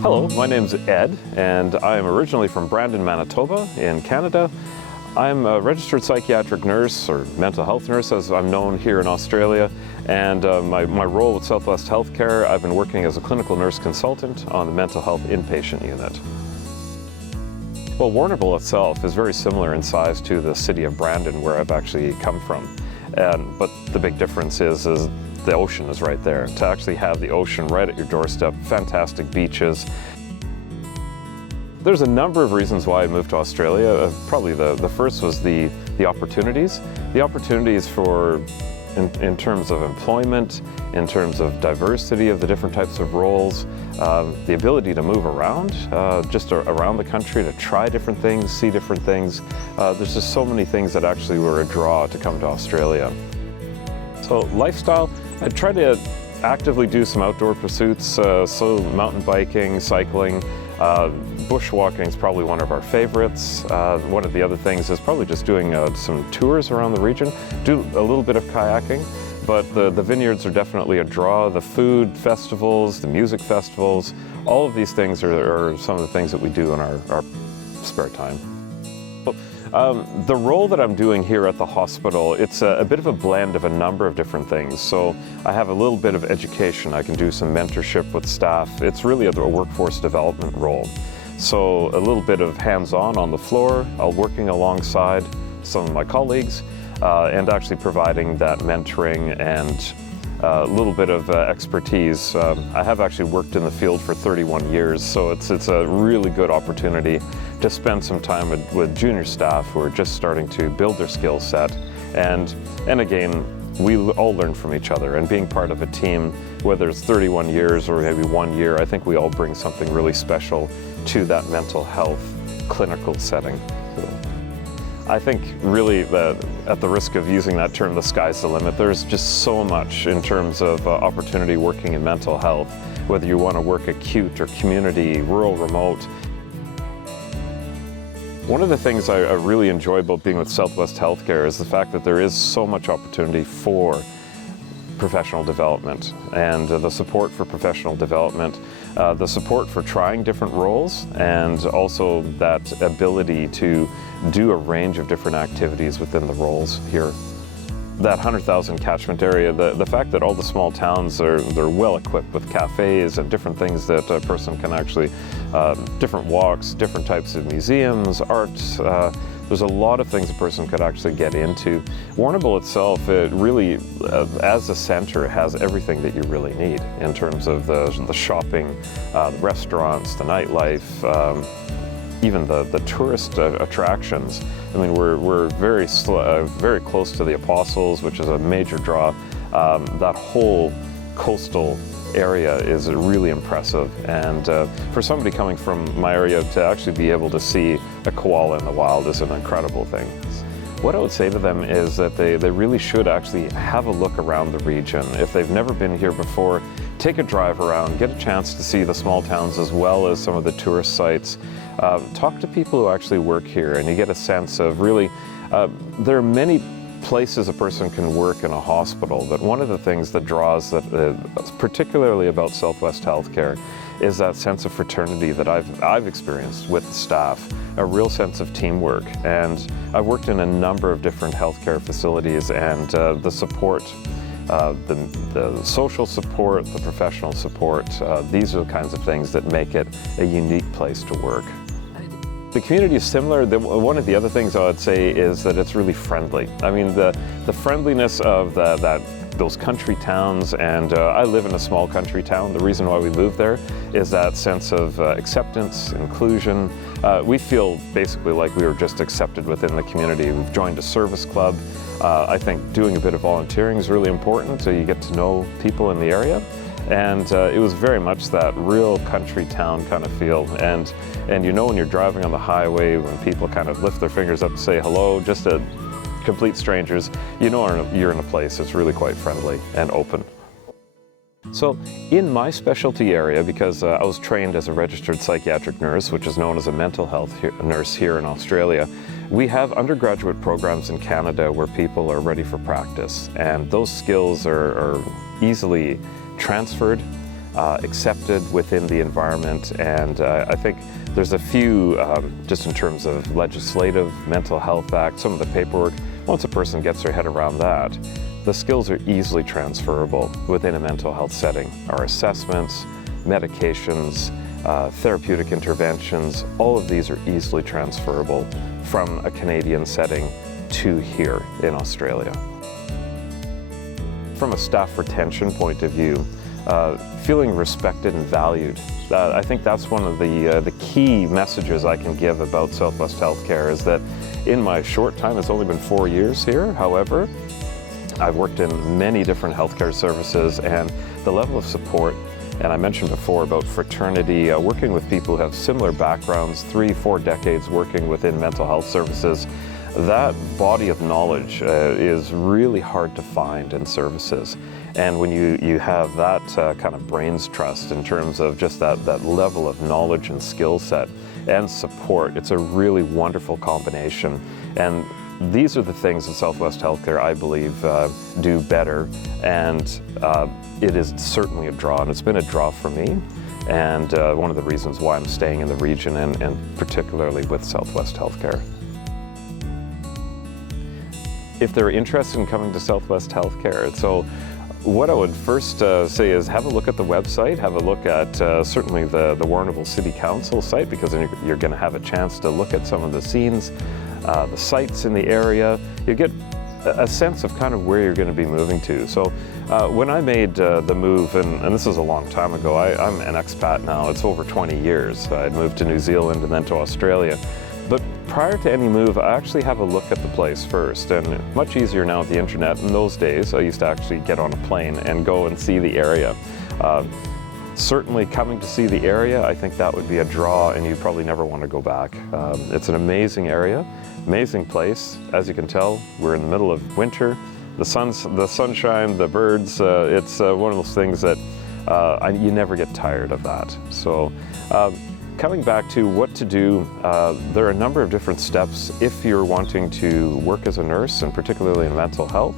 Hello, my name's Ed, and I am originally from Brandon, Manitoba in Canada. I'm a registered psychiatric nurse, or mental health nurse as I'm known here in Australia, and my role with Southwest Healthcare, I've been working as a clinical nurse consultant on the mental health inpatient unit. Well, Warrnambool itself is very similar in size to the city of Brandon, where I've actually come from. But the big difference is the ocean is right there. To actually have the ocean right at your doorstep, fantastic beaches. There's a number of reasons why I moved to Australia. Probably the first was the opportunities. The opportunities for, in terms of employment, in terms of diversity of the different types of roles, the ability to move around, just around the country, to try different things, see different things. There's just so many things that actually were a draw to come to Australia. So lifestyle, I try to actively do some outdoor pursuits, so mountain biking, cycling, bushwalking is probably one of our favorites. One of the other things is probably just doing some tours around the region, do a little bit of kayaking, but the vineyards are definitely a draw. The food festivals, the music festivals, all of these things are some of the things that we do in our spare time. The role that I'm doing here at the hospital, it's a bit of a blend of a number of different things. So I have a little bit of education. I can do some mentorship with staff. It's really a workforce development role. So a little bit of hands-on on the floor, working alongside some of my colleagues, and actually providing that mentoring and a little bit of expertise. I have actually worked in the field for 31 years, so it's a really good opportunity to spend some time with junior staff who are just starting to build their skill set. And again, we all learn from each other, and being part of a team, whether it's 31 years or maybe 1 year, I think we all bring something really special to that mental health clinical setting. I think really that, at the risk of using that term, the sky's the limit. There's just so much in terms of opportunity working in mental health, whether you want to work acute or community, rural, remote. One of the things I really enjoy about being with Southwest Healthcare is the fact that there is so much opportunity for professional development, and the support for professional development, the support for trying different roles, and also that ability to do a range of different activities within the roles here. That 100,000 catchment area, the fact that all the small towns they're well equipped with cafes and different things that a person can actually, different walks, different types of museums, arts, there's a lot of things a person could actually get into. Warrnambool itself, it really, as a center, has everything that you really need in terms of the shopping, the restaurants, the nightlife, even the tourist attractions. I mean, we're very close to the Apostles, which is a major draw. That whole coastal area is really impressive, and for somebody coming from my area to actually be able to see a koala in the wild is an incredible thing. What I would say to them is that they really should actually have a look around the region. If they've never been here before, take a drive around, get a chance to see the small towns as well as some of the tourist sites. Talk to people who actually work here, and you get a sense of really, there are many places a person can work in a hospital, but one of the things that draws particularly about Southwest Healthcare is that sense of fraternity that I've experienced with the staff, a real sense of teamwork. And I've worked in a number of different healthcare facilities, and the support, the social support, the professional support, these are the kinds of things that make it a unique place to work. The community is similar. One of the other things I would say is that it's really friendly. I mean, the friendliness of those country towns, and I live in a small country town. The reason why we moved there is that sense of acceptance, inclusion. We feel basically like we were just accepted within the community. We've joined a service club. I think doing a bit of volunteering is really important, so you get to know people in the area. And it was very much that real country town kind of feel. And you know, when you're driving on the highway, when people kind of lift their fingers up to say hello, just to complete strangers, you know you're in a place that's really quite friendly and open. So in my specialty area, because I was trained as a registered psychiatric nurse, which is known as a mental health nurse here in Australia, we have undergraduate programs in Canada where people are ready for practice, and those skills are easily transferred accepted within the environment, and I think there's a few, just in terms of legislative, Mental Health Act, some of the paperwork, once a person gets their head around that, the skills are easily transferable within a mental health setting. Our assessments, medications, therapeutic interventions, all of these are easily transferable from a Canadian setting to here in Australia. From a staff retention point of view, feeling respected and valued. I think that's one of the key messages I can give about Southwest Healthcare, is that in my short time, it's only been 4 years here, however, I've worked in many different healthcare services, and the level of support, and I mentioned before about fraternity, working with people who have similar backgrounds, 3-4 decades working within mental health services, that body of knowledge is really hard to find in services. And when you have that kind of brains trust in terms of just that level of knowledge and skill set and support, it's a really wonderful combination. And these are the things that Southwest Healthcare, I believe, do better, and it is certainly a draw, and it's been a draw for me, and one of the reasons why I'm staying in the region, and particularly with Southwest Healthcare. If they're interested in coming to Southwest Healthcare, so what I would first say is have a look at the website, have a look at certainly the Warrnambool City Council site, because then you're going to have a chance to look at some of the scenes, the sites in the area. You get a sense of kind of where you're going to be moving to. So when I made the move, and this is a long time ago, I'm an expat now, it's over 20 years. I'd moved to New Zealand and then to Australia. But prior to any move, I actually have a look at the place first, and much easier now with the internet. In those days, I used to actually get on a plane and go and see the area. Certainly coming to see the area, I think that would be a draw, and you probably never want to go back. It's an amazing area, amazing place. As you can tell, we're in the middle of winter. The sunshine, the birds, it's one of those things that you never get tired of that. So. Coming back to what to do, there are a number of different steps if you're wanting to work as a nurse, and particularly in mental health.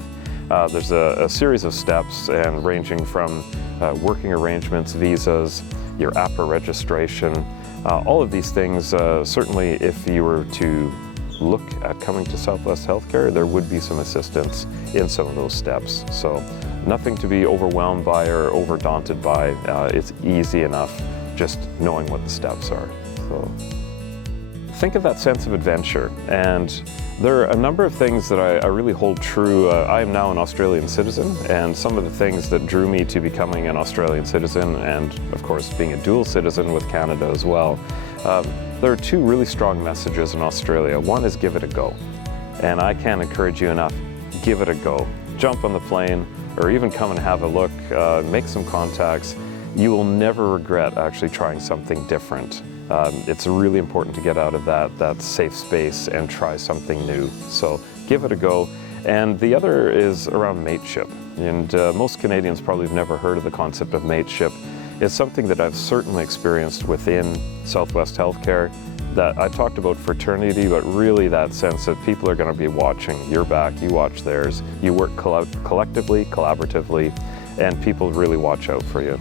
There's a series of steps, and ranging from working arrangements, visas, your APRA registration, all of these things. Certainly if you were to look at coming to Southwest Healthcare, there would be some assistance in some of those steps. So nothing to be overwhelmed by or over-daunted by. It's easy enough just knowing what the steps are. So think of that sense of adventure, and there are a number of things that I really hold true. I am now an Australian citizen, and some of the things that drew me to becoming an Australian citizen, and of course being a dual citizen with Canada as well, there are two really strong messages in Australia. One is give it a go, and I can't encourage you enough. Give it a go. Jump on the plane, or even come and have a look, make some contacts. You will never regret actually trying something different. It's really important to get out of that safe space and try something new. So give it a go. And the other is around mateship. And most Canadians probably have never heard of the concept of mateship. It's something that I've certainly experienced within Southwest Healthcare. That I talked about fraternity, but really that sense that people are going to be watching your back, you watch theirs, you work collectively, collaboratively, and people really watch out for you.